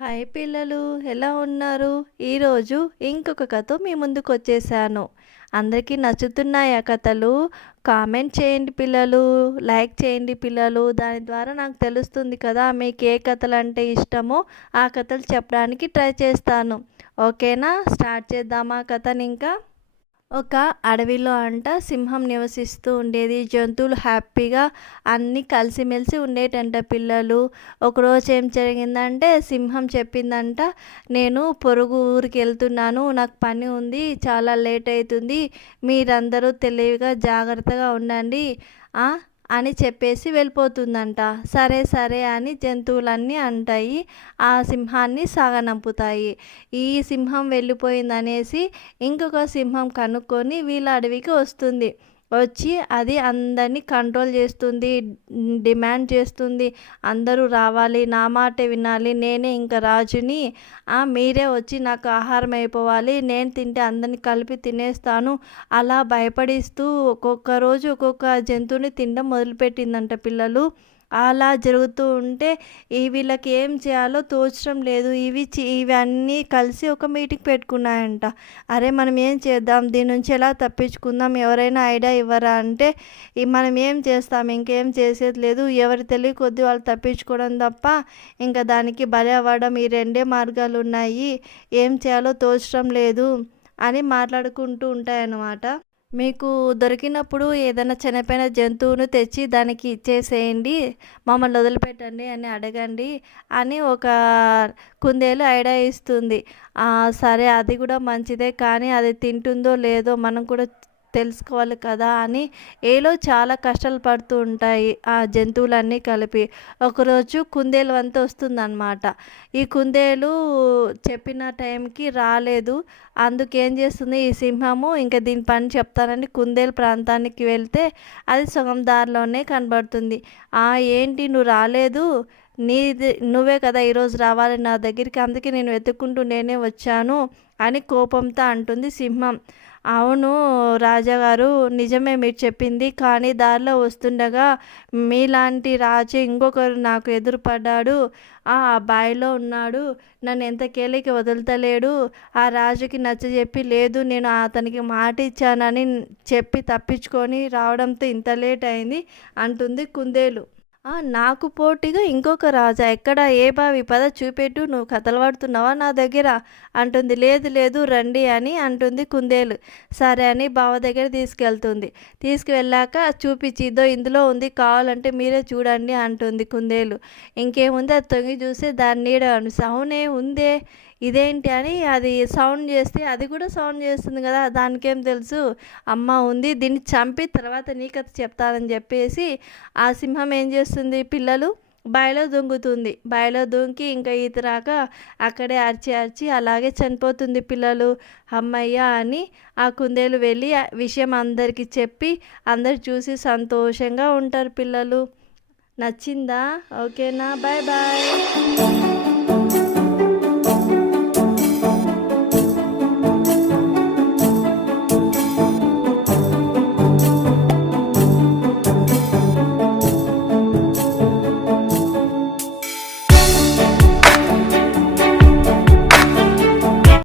Hi పిల్లలు, ఎలా ఉన్నారు? ఈరోజు ఇంకొక కథ మీ ముందుకు వచ్చేసాను. అందరికీ నచ్చుతున్నాయా కథలు? కామెంట్ చేయండి పిల్లలు, లైక్ చేయండి పిల్లలు. దాని ద్వారా నాకు తెలుస్తుంది కదా మీకు ఏ కథలు అంటే ఇష్టమో ఆ కథలు చెప్పడానికి ట్రై చేస్తాను. ఓకేనా? స్టార్ట్ చేద్దామా కథని ఇంకా? ఒక అడవిలో సింహం నివసిస్తూ ఉండేది. జంతువులు హ్యాపీగా అన్నీ కలిసిమెలిసి ఉండేటంట పిల్లలు. ఒకరోజు ఏం జరిగిందంటే సింహం చెప్పిందంట, నేను పొరుగు ఊరికి వెళ్తున్నాను, నాకు పని ఉంది, చాలా లేట్ అవుతుంది, మీరందరూ తెలివిగా జాగ్రత్తగా ఉండండి అని చెప్పేసి వెళ్ళిపోతుందంట. సరే సరే అని జంతువులన్నీ అంటాయి, ఆ సింహాన్ని సాగనంపుతాయి. ఈ సింహం వెళ్ళిపోయిందనేసి ఇంకొక సింహం కనుక్కొని వీళ్ళ అడవికి వస్తుంది. వచ్చి అది అందరినీ కంట్రోల్ చేస్తుంది, డిమాండ్ చేస్తుంది. అందరూ రావాలి, నా మాటే వినాలి, నేనే ఇంకా రాజుని, మీరే వచ్చి నాకు ఆహారం అయిపోవాలి, నేను తింటే అందరిని కలిపి తినేస్తాను, అలా భయపడిస్తూ ఒక్కొక్క రోజు ఒక్కొక్క జంతువుని తినడం మొదలుపెట్టిందంట పిల్లలు. అలా జరుగుతూ ఉంటే వీళ్ళకి ఏం చేయాలో తోచడం లేదు. ఇవన్నీ కలిసి ఒక మీటింగ్ పెట్టుకున్నాయంట. అరే మనం ఏం చేద్దాం, దీని నుంచి ఎలా తప్పించుకుందాం, ఎవరైనా ఐడియా ఇవ్వరా అంటే మనం ఏం చేస్తాం, ఇంకేం చేసేది లేదు, ఎవరి తెలివి కొద్దీ వాళ్ళు తప్పించుకోవడం తప్ప ఇంకా దానికి బలి అవ్వడం, ఈ రెండే మార్గాలు ఉన్నాయి, ఏం చేయాలో తోచడం లేదు అని మాట్లాడుకుంటూ ఉంటాయన్నమాట. మీకు దొరికినప్పుడు ఏదైనా చనిపోయిన జంతువును తెచ్చి దానికి ఇచ్చేసేయండి, మమ్మల్ని వదిలిపెట్టండి అని అడగండి అని ఒక కుందేలు ఐడియా ఇస్తుంది. సరే అది కూడా మంచిదే, కానీ అది తింటుందో లేదో మనం కూడా తెలుసుకోవాలి కదా అని ఏలో చాలా కష్టాలు పడుతూ ఉంటాయి ఆ జంతువులన్నీ కలిపి. ఒకరోజు కుందేలు అంతా వస్తుందన్నమాట. ఈ కుందేలు చెప్పిన టైంకి రాలేదు. అందుకేం చేస్తుంది ఈ సింహము, ఇంకా దీని పని చెప్తానని కుందేలు ప్రాంతానికి వెళ్తే అది సగం దారిలోనే కనబడుతుంది. ఏంటి నువ్వు రాలేదు, నువ్వే కదా ఈరోజు రావాలి నా దగ్గరికి, అందుకే నేను వెతుక్కుంటూ నేనే వచ్చాను అని కోపంతో అంటుంది సింహం. అవును రాజాగారు, నిజమే మీరు చెప్పింది, కానీ దారిలో వస్తుండగా మీలాంటి రాజు ఇంకొకరు నాకు ఎదురుపడ్డాడు, ఆ బావిలో ఉన్నాడు, నన్ను ఎంతకేళికి వదులుతలేడు, ఆ రాజుకి నచ్చజెప్పి లేదు నేను అతనికి మాట ఇచ్చానని చెప్పి తప్పించుకొని రావడంతో ఇంత లేట్ అయింది అంటుంది కుందేలు. నాకు పోటీగా ఇంకొక రాజా, ఎక్కడ, ఏ బావి, పద చూపెట్టు, నువ్వు కథలు పడుతున్నావా నా దగ్గర అంటుంది. లేదు లేదు రండి అని అంటుంది కుందేలు. సరే అని బావ దగ్గర తీసుకెళ్తుంది. తీసుకువెళ్ళాక చూపించి, ఇదో ఇందులో ఉంది, కావాలంటే మీరే చూడండి అంటుంది కుందేలు. ఇంకేముంది, అది తొంగి చూస్తే దాని నీడ అవునే ఉందే, ఇదేంటి అని అది సౌండ్ చేస్తే అది కూడా సౌండ్ చేస్తుంది కదా, దానికేం తెలుసు, అమ్మ ఉంది, దీన్ని చంపి తర్వాత నీ కథ చెప్తానని చెప్పేసి ఆ సింహం ఏం చేస్తుంది పిల్లలు, బావిలో దూకుతుంది. బావిలో దూకి ఇంకా ఈత రాక అక్కడే అరిచి అరిచి అలాగే చనిపోతుంది పిల్లలు. అమ్మయ్య అని ఆ కుందేలు వెళ్ళి ఆ విషయం అందరికీ చెప్పి అందరు చూసి సంతోషంగా ఉంటారు పిల్లలు. నచ్చిందా? ఓకేనా? Bye bye.